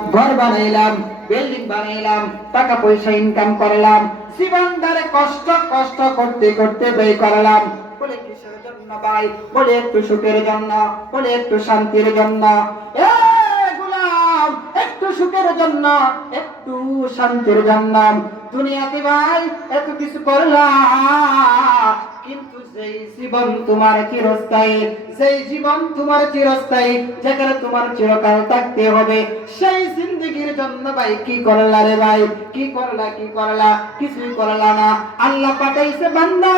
ঘর বানাইলাম, বিল্ডিং বানাইলাম, টাকা পয়সা ইনকাম করলাম, জীবন ধরে কষ্ট কষ্ট করতে করতে ব্যয় করলাম। বলে কিসের জন্য ভাই? বলে একটু সুখের জন্য, বলে একটু শান্তির জন্য। এ গোলাম, একটু সুখের জন্য, একটু শান্তির জন্য দুনিয়াতে ভাই এত কিছু করলাম, কিন্তু যেই জীবন তোমার চিরস্থায়ী, যেই জীবন তোমার চিরস্থায়ী, যেখানে তোমার চিরকাল থাকতে হবে, সেই জিন্দেগির জন্য ভাই কি করলা রে ভাই? কি করলা? কি করলা? কিছুই করলা না। আল্লাহ পাঠাইছে বান্দা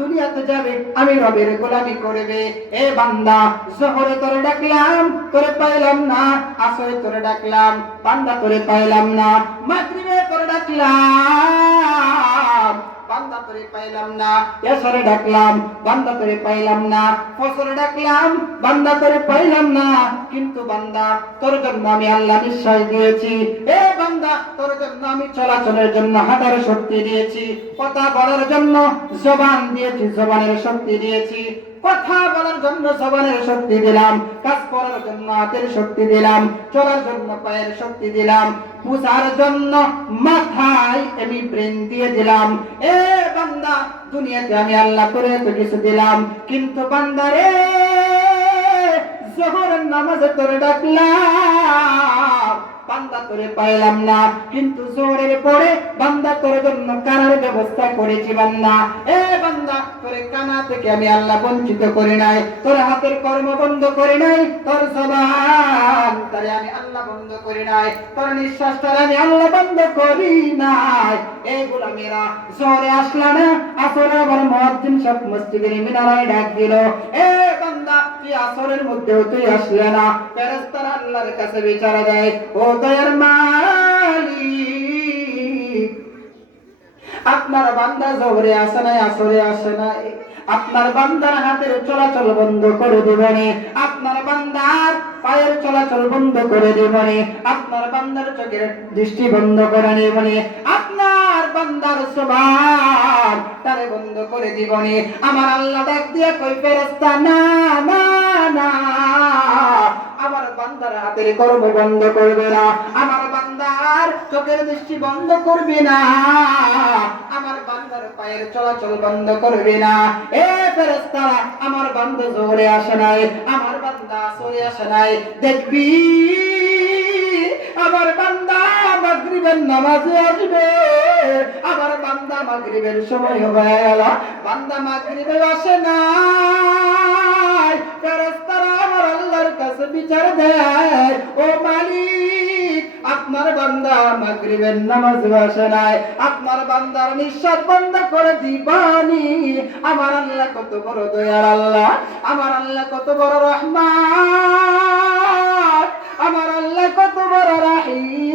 দুনিয়াতে যাবে, আমি রবের গোলামি করবে। এ বান্দা, জোহরে তোরে ডাকলাম, তোরে পাইলাম না। আসরে তোরে ডাকলাম, বান্দা তোরে পাইলাম না। মাগরিবে তোরে ডাকলাম, বান্দা তোরে পাইলাম না। এশরে ডাকলাম, বান্দা তোরে পাইলাম না। ফজরে ডাকলাম, বান্দা তোরে পাইলাম না। কিন্তু বান্দা, তোর জন্য আমি আল্লাহ নিশ্চয় দিয়েছি। এ বান্দা, তোর জন্য আমি চলাচলের জন্য হাঁটার শক্তি দিয়েছি, কথা বলার জন্য জবান দিয়েছি, জবানের শক্তি দিয়েছি। কথা বলার জন্য জবানের শক্তি দিলাম, কাজ করার জন্য হাতের শক্তি দিলাম, চলার জন্য পায়ের শক্তি দিলাম, বুঝার জন্য মাথায় আমি ব্রেন দিয়ে দিলাম। এ বান্দা, দুনিয়াতে আমি আল্লাহ করে এত কিছু দিলাম, কিন্তু বান্দা রে, জোহরের নামাজে তোরে ডাকলাম, বান্দা তোরে পাইলাম না। কিন্তু জোহরের পরে বান্দা তোর জন্য কানার ব্যবস্থা করেছি বান্দা। এ বান্দা, তোরে কানা থেকে আমি আল্লাহ বঞ্চিত করি নাই, তোর হাতের কর্ম বন্ধ করি নাই, তোর জবান তারে আমি আল্লাহ বন্ধ করি নাই, তোর নিঃশ্বাস তারে আমি আল্লাহ বন্ধ করি নাই। এইগুলা মেয়েরা জোহরে আসলা না, আসরে আবার মুয়াজ্জিন সব মসজিদের মিনারায় ডাক দিল, এ বান্দা, তুই আসরের মধ্যেও তুই আসলে না। ফেরেশতারা আল্লাহর কাছে বিচার দেয়, ও দয়ার মালিক, আপনার বান্দা জোহরে আসে নাই, আসরে আসে নাই, আপনার বান্দার হাতের চলাচল বন্ধ করে দিবেন, আপনার বান্দার পায়ের চলাচল বন্ধ করে দিবেন, আপনার বান্দার চোখের দৃষ্টি বন্ধ করে দিবেন, আপনার বান্দার জবান তারে বন্ধ করে দিবেন। আমার আল্লাহ ডাক দিয়ে কই, ফেরেশতা, না না না, আমার বান্দার হাতের কর্ম বন্ধ করবে না, আমার বান্দার চোখের দৃষ্টি বন্ধ করবে না, আমার বান্দার পায়ের চলাচল বন্ধ করবে না। এ ফেরেশতারা, আমার বান্দা জোহরে আসে নাই, আমার বান্দা আসরে আসে নাই, দেখবি আমার বান্দা মাগরিবের নামাজে আসবে, আমার বান্দা মাগরিবের সময় হয়ে গেল, বান্দা মাগরিবে আসে নাই, ফেরেশতারা আমার আল্লাহর কাছে বিচার দেয়, ও মালিক, আপনার বান্দা মাগরিবের নামাজে আসে নাই, আপনার বান্দার নিঃশ্বাস বন্ধ করে দিবানি। আমার আল্লাহ কত বড় দয়ার আল্লাহ, আমার আল্লাহ কত বড় রহমান, আমার আল্লাহ কত বড় রহিম।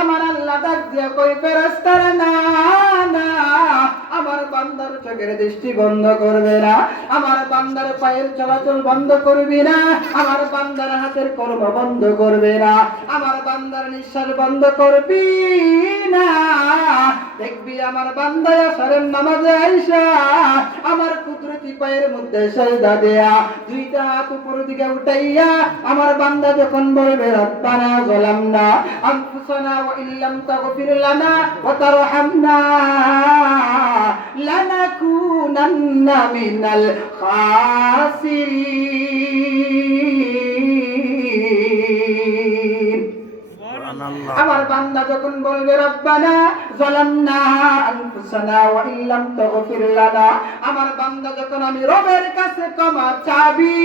আমার আল্লাহ ডাক দিয়ে কই, ফেরেশতারা, না না, আমার বান্দার চোখের দৃষ্টি বন্ধ করবে না, আমার বান্দার পায়ের চলাচল বন্ধ করবে না, আমার বান্দার হাতের কর্ম বন্ধ করবে না, আমার বান্দার নিঃশ্বাস বন্ধ করবি না। দেখবি আমার বান্দা আসরের নামাজে আইসা আমার কুদরতি পায়ের মধ্যে সেজদা দেয়া, দুইটা হাত উপর দিকে উঠাইয়া আমার বান্দা যখন বলবে, রব্বানা যালামনা আনফুসানা ওয়া ইল্লাম তাগফির লানা ওয়া তারহামনা লানাকুনান্না মিনাল খাসিরিন। আমার বান্দা যখন বলবে, রব্বানা যালামনা আনফুসানা ওয়া ইল্লাম তাগফির লানা, আমার বান্দা যখন আমি রবের কাছে ক্ষমা চাবি,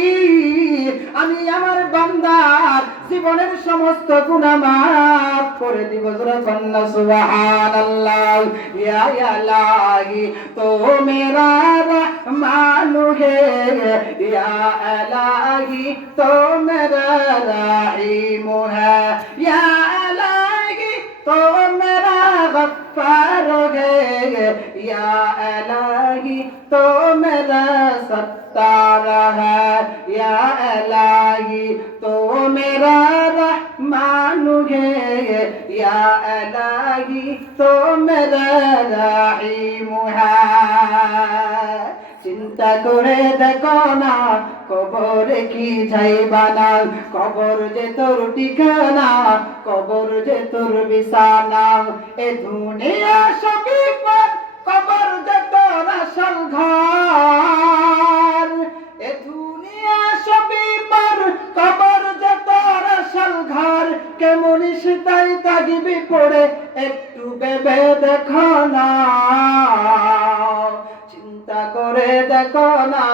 আমি আমার বান্দার জীবনের সমস্ত গুনাহ মাফ করে দিব। জোরে সুবহানাল্লাহ। ইয়া ইলাহি তো মেরা রহমান হে, ইয়া ইলাহি তো মেরা রহিম হে, ইয়া तो मेरा गफ्फार है, या इलाही तो मेरा सत्तार है, या इलाही तो मेरा रहमान है, या इलाही तो मेरा रहीम है। চিন্তা করে দেখো না কবরে কি যাইবা না, কবর যে তোর ঠিকানা, কবর যে তোর বিছানা। এ দুনিয়া সবই পর, কবর যে তোর আসল ঘর। এ দুনিয়া সবই পর, কবর যে তোর আসল ঘর। কেমন সেটাই তাগিবি পড়ে একটু ভেবে দেখো না, চিন্তা করে দেখো না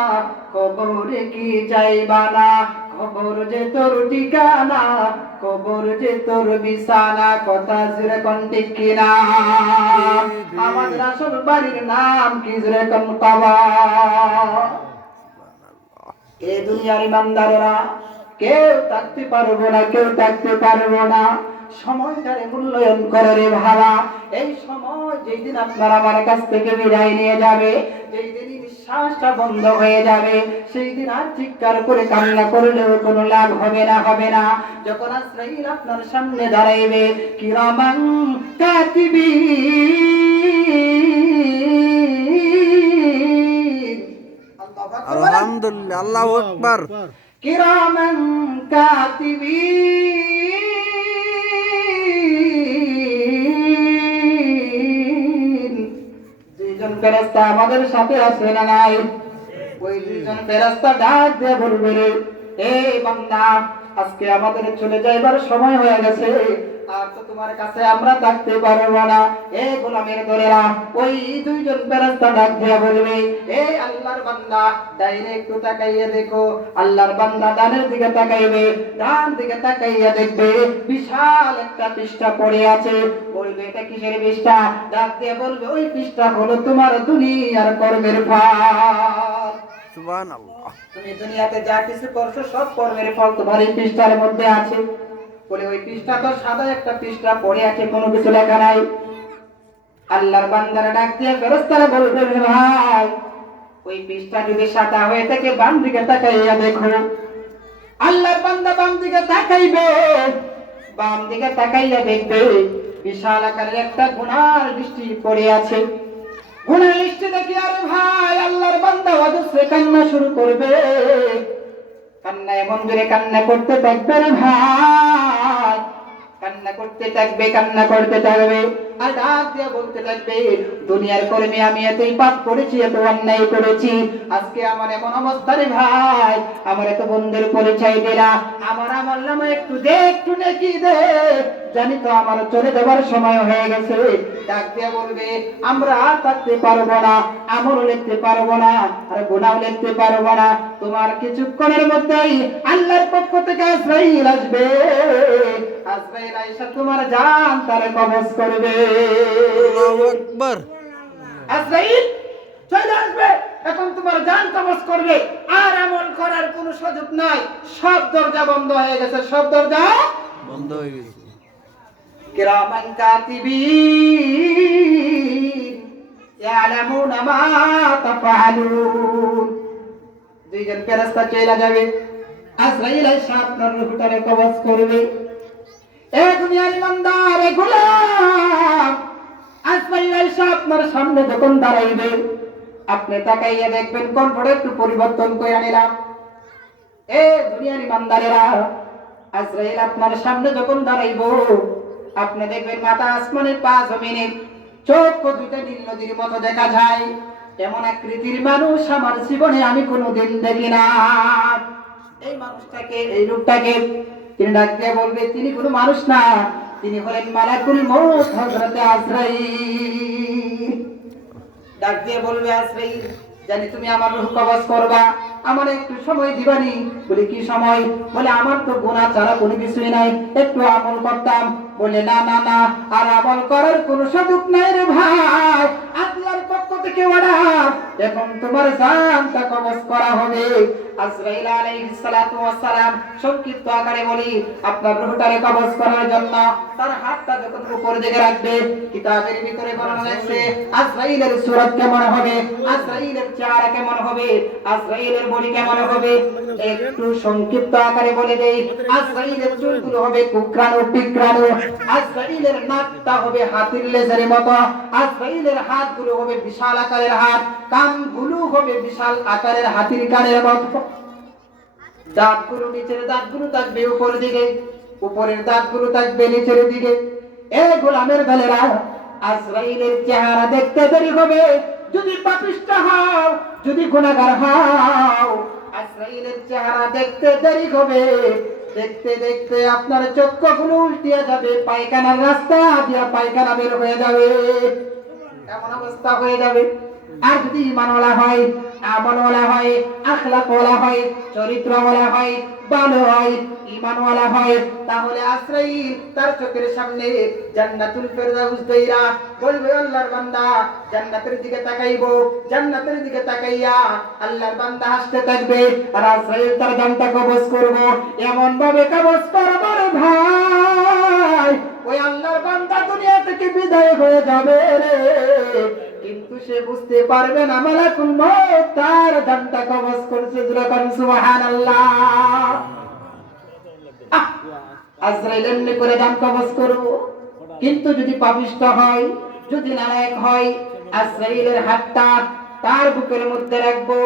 কবরে কি যাইবা না, কবর যে তোর ঠিকানা, কবর যে তোর বিছানা। কথা জুড়ে কোন ঠিক কিনা? আমাদের আসল বাড়ির নাম কি জুড়ে কোন কবর? এই দুনিয়ার ইমানদারেরা কেউ থাকতে পারবো না, কেউ থাকতে পারবো না। সময়টারে মূল্যায়ন করে রে ভাবা। এই সময় যেদিন আপনার আমার কাছ থেকে বিদায় নিয়ে যাবে, যেই দিন নিঃশ্বাসটা বন্ধ হয়ে যাবে, সেই দিন আর চিৎকার করে কান্না করলেও কোনো লাভ হবে না, হবে না। যখন আজরাইল আপনার সামনে দাঁড়াইবে, কিরামান কাতিবিন, আলহামদুলিল্লাহ, আল্লাহু আকবার। কিরামান কাতিবিন, দুইজন ফেরেশতা আমাদের সাথে আছে না নাই? ওই দুইজন ফেরেশতা ডাক দিয়ে বলবে, রে এই বান্দা, আজকে আমাদের চলে যাইবার সময় হয়ে গেছে, আর তো তোমার কাছে আমরা থাকতে পারবো না। এই গোলামের দলেরা ওই দুইজন ফেরেশতা ডাক দিয়ে বলবে, এই আল্লাহর বান্দা, ডাইনে একটু তাকাইয়া দেখো। আল্লাহর বান্দা ডানের দিকে তাকাইবে, ডান দিকে তাকাইয়া দেখবে বিশাল একটা পৃষ্ঠা পড়ে আছে। বলবে, এটা কিসের পৃষ্ঠা? ডাক দিয়ে বলবে, ওই পৃষ্ঠা হলো তোমার দুনিয়ার কর্মের ফল। সুবহানাল্লাহ। তুমি দুনিয়াতে যা কিছু করছো সব কর্মের ফল তোমার এই পৃষ্ঠার মধ্যে আছে। বলে, ওই পৃষ্ঠা তো সাদা একটা পৃষ্ঠা পড়ে আছে, কোনো কিছু লেখা নাই। আল্লাহর বান্দারা ডাক দিয়ে ফেরেশতারা বলবে, ভাই, ওই পৃষ্ঠা যদি সাদা হয়ে থাকে বাম দিকে তাকাইয়া দেখো। আল্লাহর বান্দা বাম দিকে তাকাইবে, বাম দিকে তাকাইয়া দেখবে বিশাল আকারের একটা গুনার লিস্টি পড়ে আছে। গুনার লিস্টি দেখি, আরে ভাই, আল্লাহর বান্দা অজস্রে কান্না শুরু করবে। কান্না এমন জোরে কান্না করতে থাকবে রে ভাই, কান্না করতে থাকবে, কান্না করতে থাকবে, আর ডাক দিয়ে বলতে থাকবে, দুনিয়ার কর্মে আমি এতই পাপ করেছি, এত অন্যায় করেছি, আজকে আমার এমন অবস্থা রে ভাই, আমার এত বন্ধুর পরিচয় দিলা, আমার আমার নামে একটু দে, একটু নেকি দে, জানি তো আমার চলে যাবার সময় হয়ে গেছে। ডাক দিয়ে বলবে, আমরা আর থাকতে পারবো না, আমলও লিখতে পারবো না, আর গুনাহও লিখতে পারবো না। তোমার কিছুক্ষণের মধ্যেই আল্লাহর পক্ষ থেকে আজরাইল আসবে। আজরাইল আইসা তোমার জান তারে কবজ করবে। আল্লাহু আকবার। আজরাইল চলে আসবে, এখন তোমার জান কবজ করবে, আর আমল করার কোনো সুযোগ নাই। সব দরজা বন্ধ হয়ে গেছে, সব দরজা বন্ধ হয়ে গেছে। কিরামান কাতিবিন ইয়ালামুনা মা তাফআলুন। দুইজন ফেরেশতা চলে যাবে, আজরাইল এসে আপনার রূহটারে কবজ করবে। এ দুনিয়ার ইমানদার, এ গোলাম, আজরাইল এসে আপনার সামনে যখন দাঁড়াইবে, আপনি তাকাইয়া দেখবেন কণ্ঠটা একটু পরিবর্তন করে নিলাম। এ দুনিয়ার ইমানদারেরা, আজরাইল আপনার সামনে যখন দাঁড়াইবো, আপনি দেখবেন মাথা আসমানের পা জমিনে, চোখ দুইটা নীল নদীর মতো দেখা যায়। এমন আকৃতির মানুষ আমার জীবনে আমি কোনোদিন দেখি না। এই মানুষটাকে, এই রূপটাকে তিনি ডাক দিয়ে বলবে, তিনি কোনো মানুষ না, তিনি হলেন মালাকুল মউত হযরত আজরাইল। ডাক দিয়ে বলবে, আজরাইল, জানি তুমি আমার রূহ কবজ করবা, আমার একটু সময় দিবানি। বলে, কি সময়? বলে, আমার তো গুনাহ ছাড়া কোনো কিছুই নাই, একটু আমল করতাম। বলে, না না না, আর আমল করার কোনো সুযোগ নাই রে ভাই, আল্লাহর পক্ষ থেকে অর্ডার, এখন তোমার জানটা কবজ করা হবে। আজরাইল আলাইহিস সালাতু ওয়াস সালাম সংক্ষিপ্ত আকারে বলি আপনার রূহটারে কবজ করার জন্য তার হাতটা যখন উপর দিকে রাখবে কিতাবের ভিতরে বর্ণনা আছে আজরাইলের সূরত কেমন হবে, আজরাইলের চেহারা কেমন হবে, আজরাইলের বডি কেমন হবে একটু সংক্ষিপ্ত আকারে বলে দেই। আজরাইলের চুলগুলো হবে কুকরানো পিকরানো, আজরাইলের নাকটা হবে হাতির লেজের মতো, আজরাইলের হাতগুলো হবে বিশাল আকারের হাত, কানগুলো হবে বিশাল আকারের হাতির কানের মতো, দাঁতগুলো নিচের দাঁতগুলো থাকবে উপর দিকে, উপরের দাঁতগুলো থাকবে নিচের দিকে। এ গোলামের দলেরা, আজরাইলের চেহারা দেখতে দেরি হবে যদি পাপিষ্ঠ হও, যদি গুনাহগার হও, আজরাইলের চেহারা দেখতে দেরি হবে। দেখতে দেখতে আপনার চক্ষুগুলো উল্টিয়ে যাবে, পায়খানার রাস্তা দিয়ে পায়খানা বের হয়ে যাবে, এমন অবস্থা হয়ে যাবে। আর যদি ঈমানওয়ালা হয়, আমলওয়ালা হয়, আখলাকওয়ালা হয়, চরিত্রওয়ালা হয়, ভালো হয়, ঈমানওয়ালা হয়, তাহলে আজরাইল তার চোখের সামনে জান্নাতুল ফেরদাউস দেইরা বলবে আল্লাহর বান্দা জান্নাতের দিকে তাকাইবো, জান্নাতের দিকে তাকাইয়া আল্লাহর বান্দা হাসতে থাকবে আর আজরাইল তার জানটা কবজ করব। এমন ভাবে কবজ করব রে ভাই, ওই আল্লাহর বান্দা দুনিয়া থেকে বিদায় হয়ে যাবে রে, কিন্তু সে বুঝতে পারবে না মালাকুল মউত তার জানটা কবজ করছে। যখন সুবহানাল্লাহ, আজরাইল এমনি করে জান কবজ করব। কিন্তু যদি পাপিষ্ঠ হয়, যদি নালায়েক হয়, আজরাইলের হাতটা তার বুকের মধ্যে রাখবো।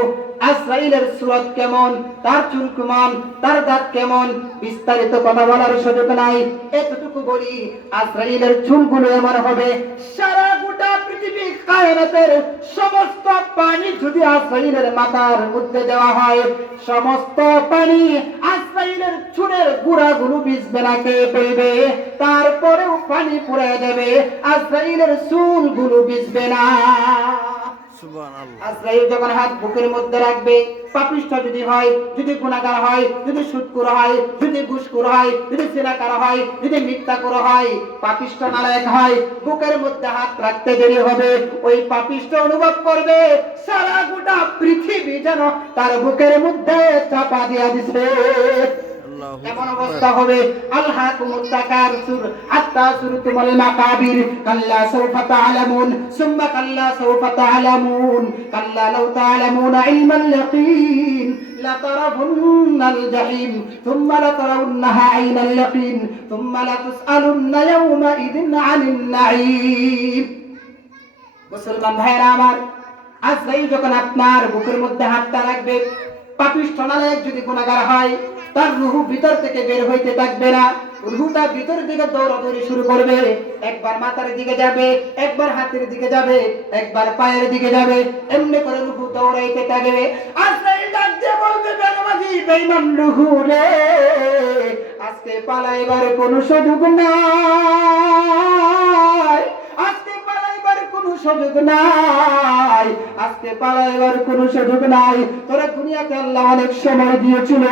আজরাইলের সূরত কেমন, তার চুল কেমন, তার দাঁত কেমন, বিস্তারিত কথা বলার সুযোগ নাই, এতটুকু বলি আজরাইলের চুলগুলো এমন হবে সারা গোটা পৃথিবী কায়নাতের সমস্ত পানি যদি আজরাইলের মাথার মধ্যে দেওয়া হয়, সমস্ত পানি আজরাইলের চুলের গুড়াগুলো ভিজবে না, কে ফেলবে, তারপরেও পানি পুড়ে যাবে, আজরাইলের চুলগুলো ভিজবে না। সুবহানাল্লাহ। আজরাইল যখন হাত বুকের মধ্যে রাখবে, পাপিষ্ঠ যদি হয়, যদি গুনাহগার হয়, যদি সুদখোর হয়, যদি ঘুষখোর হয়, যদি জিনাকার হয়, যদি মিথ্যাখোর হয়, পাপিষ্ঠ নালায়েক হয়, বুকের মধ্যে হাত রাখতে দেরি হবে, ওই পাপিষ্ঠ অনুভব করবে সারা গোটা পৃথিবী যেন তার বুকের মধ্যে চাপা দিয়া দিছে। আল্লাহু এমন আকবার। অবস্থা হবে আলহাকুমুত তাকাসুর হাত্তা সুরতুমুল মাকাবির কাল্লা সাওফা তা'লামুন সুম্মা কাল্লা সাওফা তা'লামুন কাল্লা লাউ তা'লামুনা ইলমাল ইয়াকিন লাতারাবুন্নাল জাহিম সুম্মা লাতারাউন্নাহা আইনাল ইয়াকিন সুম্মা লাতুসআলুন্না ইয়াওমা ইদিন আনিন নাঈম। মুসলমান ভাইরা আমার, আজরাইল যখন আপনার বুকের মধ্যে হাতটা রাখবে, পাপিষ্ঠ নালায়েক যদি গুনাহগার হয়, তার রূহ ভিতর থেকে বের হইতে থাকবে না, রূহটা ভিতর দিকে দৌড়াদৌড়ি শুরু করবে, একবার মাথার দিকে যাবে, একবার হাতের দিকে যাবে, একবার পায়ের দিকে যাবে, এমনি করে রূহ দৌড়াইতে থাকবে। আজরাইল ডাক দিয়ে বলবে বেঈমানি বেঈমান রূহ রে, আজকে পালাইবার কোনো সুযোগ নাই, আজকে পালাইবার কোনো সুযোগ নাই, আজকে পালাইবার কোনো সুযোগ নাই। তোরা দুনিয়াতে আল্লাহ অনেক সময় দিয়েছিল,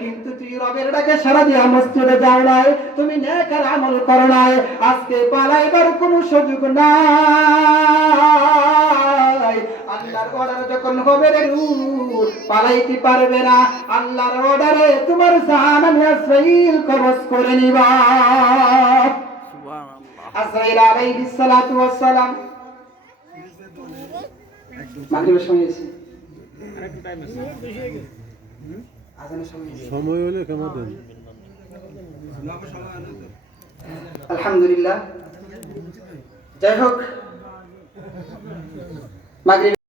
কিন্তু তুই রবের ডাকে সাড়া দিয়া মসজিদে যাও নাই, তুমি নেক আর আমল করো নাই, আজকে পালাইবার কোনো সুযোগ নাই। আল্লাহর অর্ডার যখন হবে রে পালাইতে পারবে না, আল্লাহর অর্ডারে তোমার জান আমি আজরাইল কবজ করে নিবা। সুবহানাল্লাহ। আজরাইল আলাইহিস সালাতু ওয়াস সালাম মাগরিবের সময় এসে আরেকটু টাইম আছে, আজানের সময় সময় হলে কেমন দেন? আলহামদুলিল্লাহ। যাই হোক, মাগরিব